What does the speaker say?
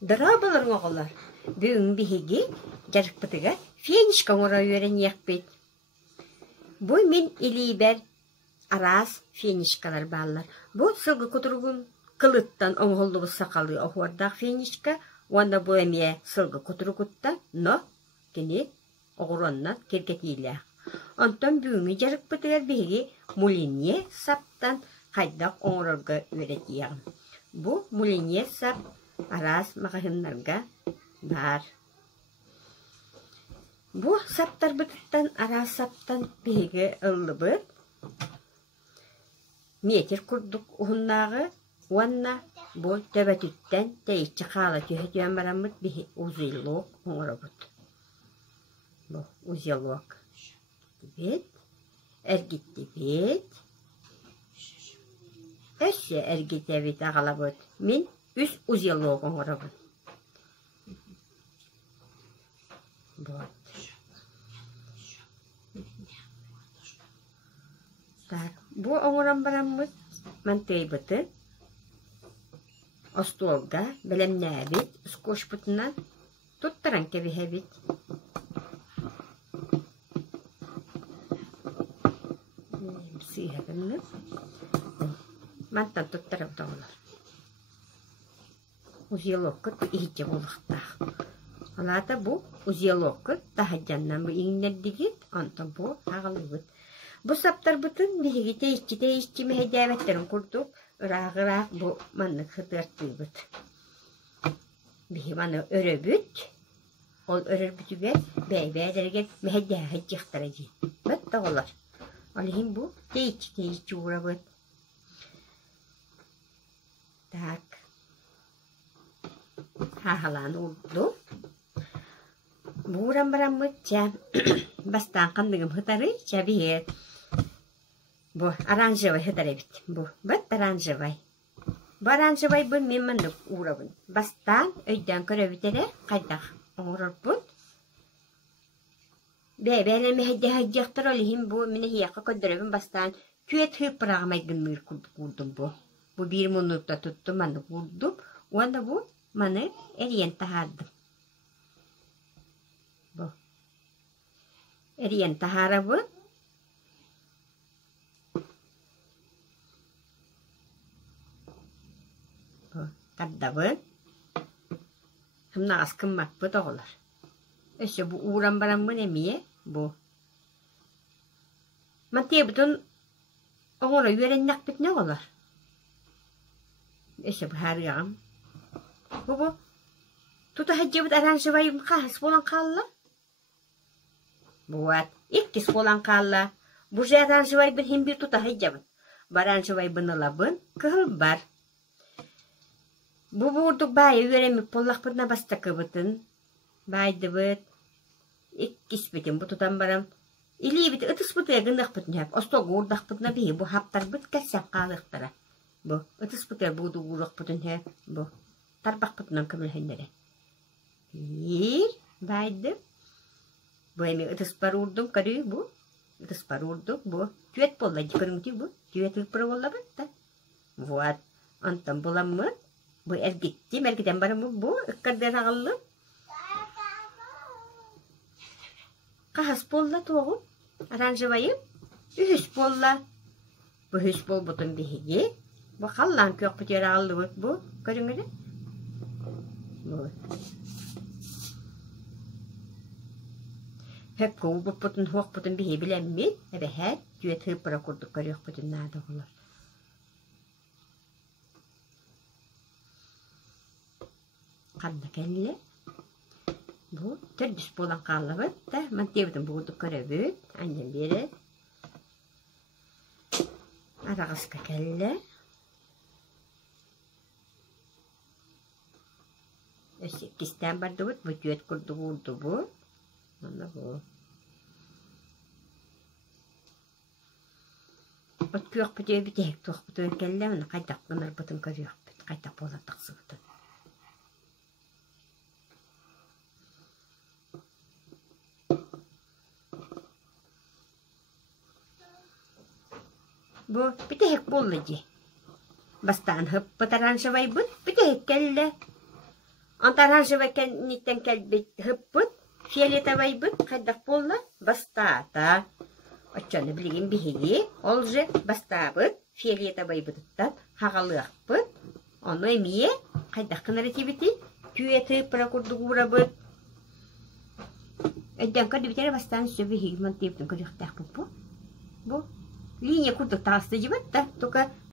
Дырабылар оғылар. Бүгін бігеге жарықпытыға фенишка оңыра өрен яқпет. Бұл мен илейбер арас фенишкалар баллар. Бұл сылғы күтіргін кылыттан оңғылды бұл сақалы оғырдақ фенишка, онда бұл әмия сылғы күтіргіттан, но кені оғыроннан кергетейлі. Онтан бүгінгі жарықпытыға бігеге мулине саптан қайдақ оңырырға өретейім. Бұл мулине сап арас мағahınlarga бар. Бұл саптар бұтыттан арас саптан беге ыллы бұт. Метр күрдік ұғыннағы, онна бұл төбәтіттен тәйітші қала түйетіен барамыд беге ұзылық оңыры бұт. Бұл ұзылық. Бет, әргетті бет. Әші әргетті бет ағала бұт. Мен үз ұзылық оңыры бұт. Вот. Так, бұл оңыран барамыз мантей бұты. Остолға білемне әбет, ұскош бұтынан тұттыран кәбі әбет. Сүйәбімні. Мантан тұттырап дауылар. Ұзелоққы үйте болықтақ. Алата бұл ұзелоққы тахаджаннан бұл иңнердігет, антон бұл ағылы бұт. Бұл саптар бұтын бігеге тейшті мәйдәвәттерін құрдық, ұрақ бұл манны қытыртты бұт. Бігі маны өрі бүт, ол өрір бүтігер бәйбәдерген мәйдәвәт жақтара жей. Бұт дағылар. Алығын бұл тейшті ұра бұт. Так. Хағаланы ұлды. Бурам барам мытча бастан қандығым хытары чабие. Бу оранжевый хытары бит. Бу бит оранжевый. Бу оранжевый бу мен мындық урабын. Бастан өйден көрі бітере қайдақ оңырып бұд. Бәйбәлі мәйді хәйдіқтір олығын бу мені хияққа көдіребін бастан күйет хып бірағымай гынмыр күрдім бу. Бу бір мұнықта тұтты маны күрдім. Онда бу маны әрен тағардым. Erian tahara bu. Kadda bu. Hımna askınmak bu da olur. İşte bu uğran baran bu ne miye? Bu. Mantıya bütün oğula yürennek bit ne olur? İşte bu her yağım. Bu. Tuta hacı bit aranjı vayım kahis bolan kalla. Buat, ikkis falan kalla. Bu jaran juvay bin him bir tuta hijabın. Baran juvay bınılabın, kıl bar. Bu vurduk bayı veremi pollak bırna bastakı bıtın. Baydı bıt. İkkis bitin bu tutan baram. İli bit ıtıs bıtıya gındak bıtın hep. Osto gurdak bıtına bihi bu haptar bıt kessem kalıqtara. Bu, ıtıs bıtıya budu gurdak bıtın hep. Bu, tarbak bıtınan kımıl hindere. Bir, baydı. Bu emi ıtıs parurdum karı bu. Itıs parurdum bu. Tüet bolla çıkarımcı bu. Tüet hıpırı bolla batta. Вот. Antam bulam mı? Bu ergittim. Ergitten barı mı bu? Ikkardan ağıllı. Kahas bolla toğum. Aranjavayım. Ühüs bolla. Bu hüs bol butun bihigi. Bu kallan kök bıtıyor ağıllı bu. Görün öyle. Bu. Hep kovu bu putun hoq putun bihi bilemmi. Ebe her düet hıpıra kurduk görüyor putun nada olur. Qanda kelle. Bu tördüs bolan qallıbıt da. Man tevdim buğurduk görübüt. Annem beri. Arağıska kelle. Ösekisten bardı bıt. Bu düet kurdu vurdu bu. Mana bu. Ot kök bütüye biteyik toq bütüye kelle. Mana qaydak bunlar bıtın görüyor bit. Qaydak bola taqsı bıtın. Bu biteyik bolla ji. Bastan hıp bıtaran şavay bıt. Biteyik kelle. Антар оранжевый кенниттен кэлбит хыппыт, фиолетовый быт хайдах болла бастата. Оччаны билген биһиги, ол же бастабыт, фиолетовый быттан хагалыакпыт. Ону эмие хайдах кынары тибити, түйети прокурдугура быт. Эдден кады битере бастан сөбі хигман типтін көріқтақ бұ. Бу линия курдық тағысты жібет та, только